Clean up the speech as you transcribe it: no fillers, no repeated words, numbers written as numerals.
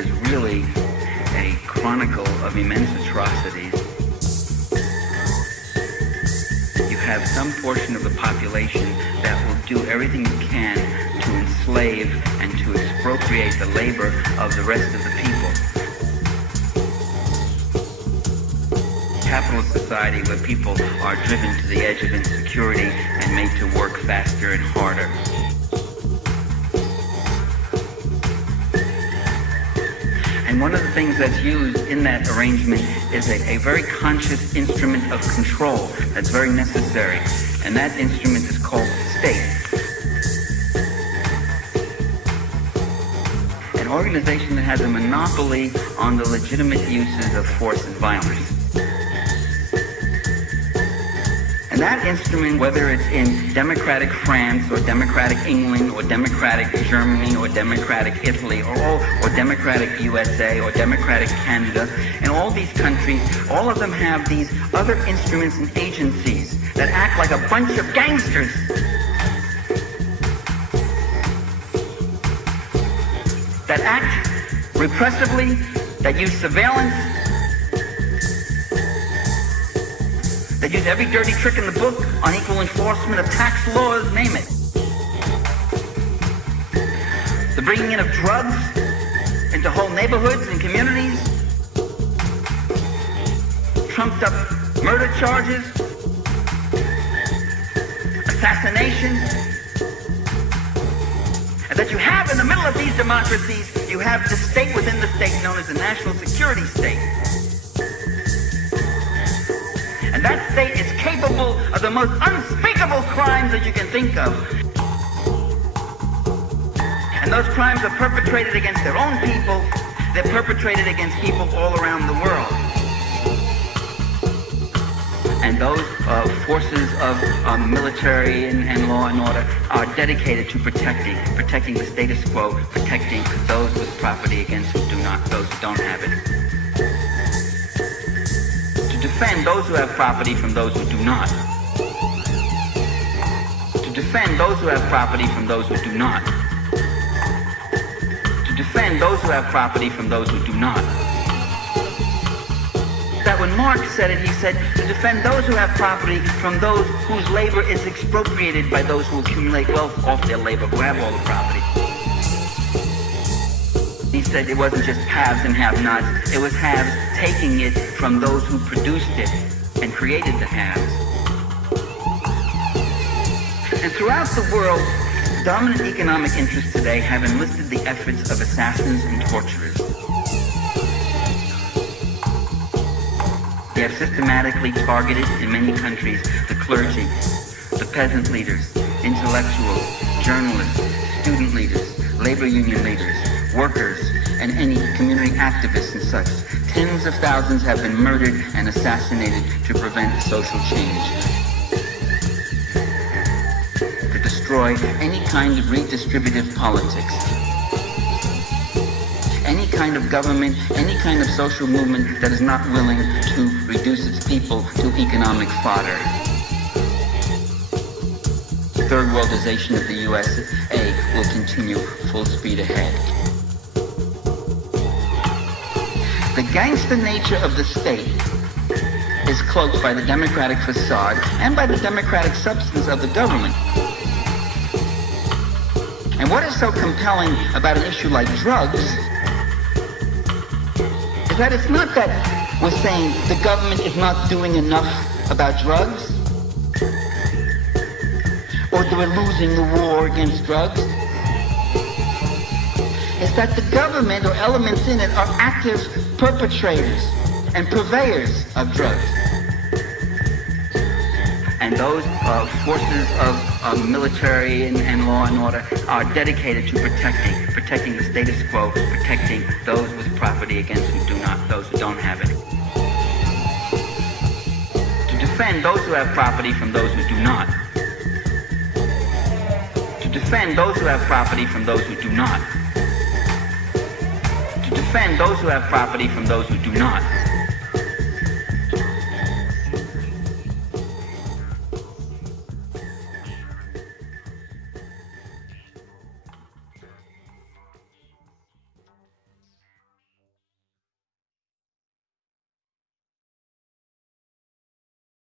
is really a chronicle of immense atrocities. You have some portion of the population that will do everything it can to enslave and to expropriate the labor of the rest of the people. Capitalist society where people are driven to the edge of insecurity and made to work faster and harder. And one of the things that's used in that arrangement is a very conscious instrument of control that's very necessary. And that instrument is called state. An organization that has a monopoly on the legitimate uses of force and violence. And that instrument, whether it's in democratic France or democratic England or democratic Germany or democratic Italy or democratic USA or democratic Canada, and all these countries, all of them have these other instruments and agencies that act like a bunch of gangsters. That act repressively, that use surveillance, that use every dirty trick in the book, unequal enforcement of tax laws, name it. The bringing in of drugs into whole neighborhoods and communities, trumped up murder charges, assassination, and that you have in the middle of these democracies, you have the state within the state known as the national security state. And that state is capable of the most unspeakable crimes that you can think of. And those crimes are perpetrated against their own people. They're perpetrated against people all around the world. And those forces of military and law and order are dedicated to protecting the status quo, protecting those with property against those who don't have it. Defend those who have property from those who do not. To defend those who have property from those who do not. To defend those who have property from those who do not. That when Marx said it, he said, to defend those who have property from those whose labor is expropriated by those who accumulate wealth off their labor, who have all the property. He said it wasn't just haves and have-nots, it was haves taking it from those who produced it and created the haves. And throughout the world, dominant economic interests today have enlisted the efforts of assassins and torturers. They have systematically targeted, in many countries, the clergy, the peasant leaders, intellectuals, journalists, student leaders, labor union leaders, workers, and any community activists and such. Tens of thousands have been murdered and assassinated to prevent social change. To destroy any kind of redistributive politics. Any kind of government, any kind of social movement that is not willing to reduce its people to economic fodder. Third worldization of the USA will continue full speed ahead. The gangster nature of the state is cloaked by the democratic facade and by the democratic substance of the government. And what is so compelling about an issue like drugs is that it's not that we're saying the government is not doing enough about drugs, or that we're losing the war against drugs. Is that the government or elements in it are active perpetrators and purveyors of drugs. And those forces of military and law and order are dedicated to protecting the status quo, protecting those with property against those who don't have it. To defend those who have property from those who do not. To defend those who have property from those who do not. To defend those who have property from those who do not.